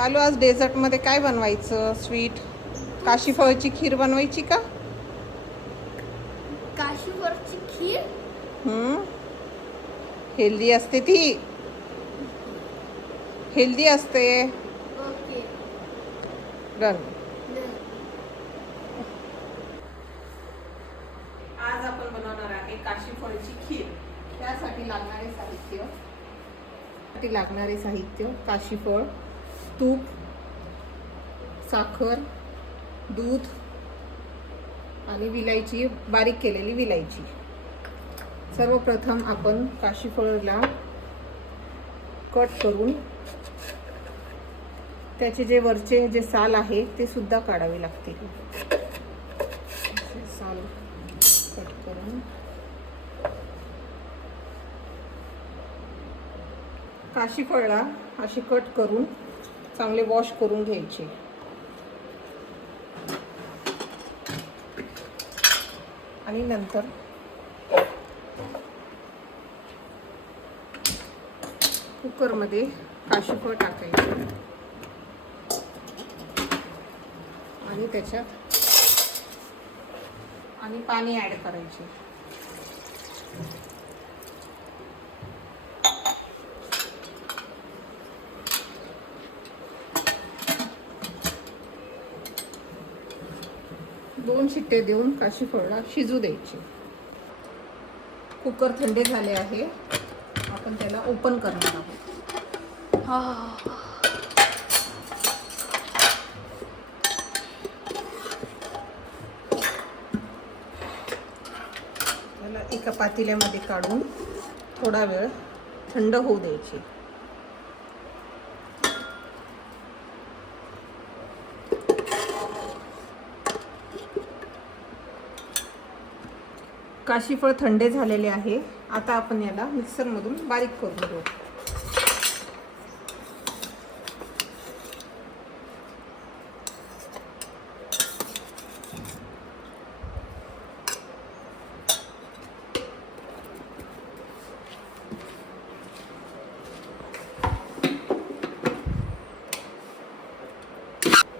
बालू आज डेझर्टमध्ये काय बनवायचं? स्वीट? काशी फळची खीर बनवायची का? काशीवरची खीर? हेल्दी असते ती. हेल्दी असते. ओके. डन. आज आपण बनवणार आहे काशी फळची खीर. त्यासाठी लागणारे साहित्य. साठी लागणारे साहित्य काशी फळ तूप साखर दूध आणि विलायची बारीक केलेली विलायची. सर्वप्रथम आपण काशीफळला कट करून त्याचे जे वरचे जे साल आहे ते सुद्धा काढावे लागते साल कट करून. काशीफळला अशी कट करून चांगले वॉश करून घ्यायचे. आणि नंतर कुकरमध्ये काशीफळ टाकायचे. आणि त्याच्यात आणि पाणी ॲड करायचे. दोन शिट्टे देऊन काशीफळला शिजू द्यायचे. कुकर थंडे झाले आहे. आपण त्याला ओपन करणार आहोत. त्याला एका पातेल्यामध्ये काढून थोडा वेळ थंड होऊ द्यायची. काशीफळ थंडे झालेले आहे. आता आपण याला मिक्सरमधून बारीक करून घेऊ.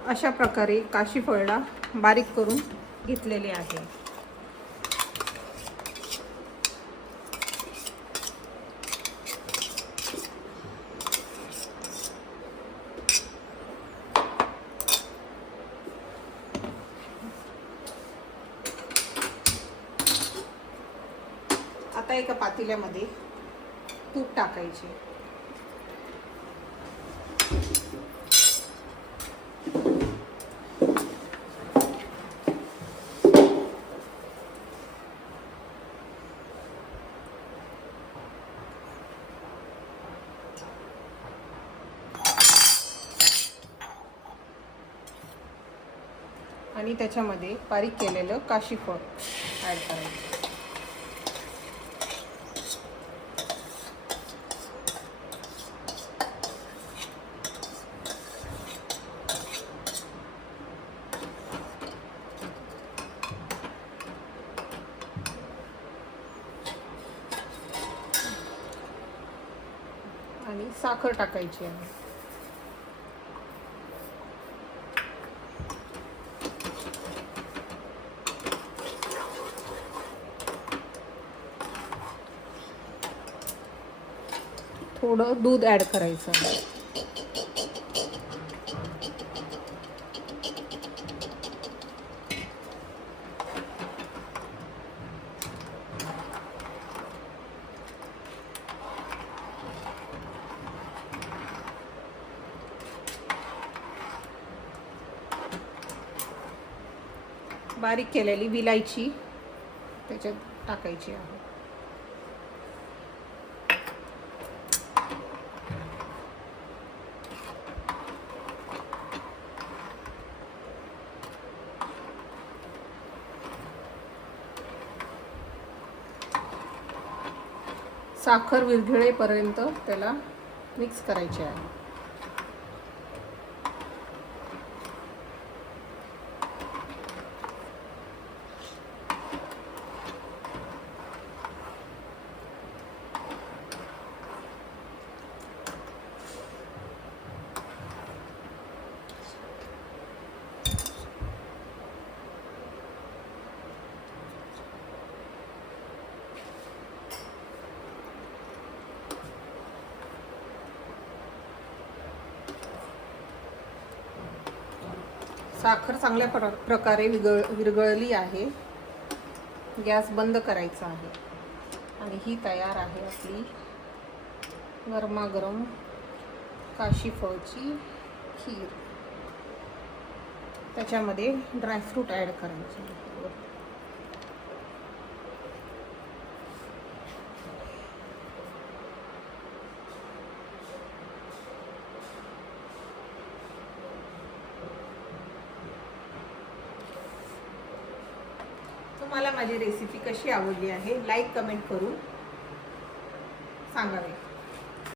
अशा प्रकारे काशीफळला बारीक करून घेतलेले आहे. आता एका पातेल्यामध्ये तूप टाकायचे. आणि त्याच्यामध्ये बारीक केलेलं काशीफळ ॲड करायचं. आणि साखर टाकायची आहे. थोडं दूध ॲड करायचं बारीक केलेली विलायची. त्याच्यात टाकायची आहे. साखर विरघळेपर्यंत त्याला मिक्स करायचे आहे. साखर चांगल्या प्र- प्रकारे विगळ विरगळली आहे. गॅस बंद करायचा आहे. आणि ही तयार आहे आपली गरमागरम काशी फळची खीर. त्याच्यामध्ये ड्रायफ्रूट ॲड करायचे. तुम्हाला माझी रेसिपी कशी आवडली आहे लाईक कमेंट करून सांगावे.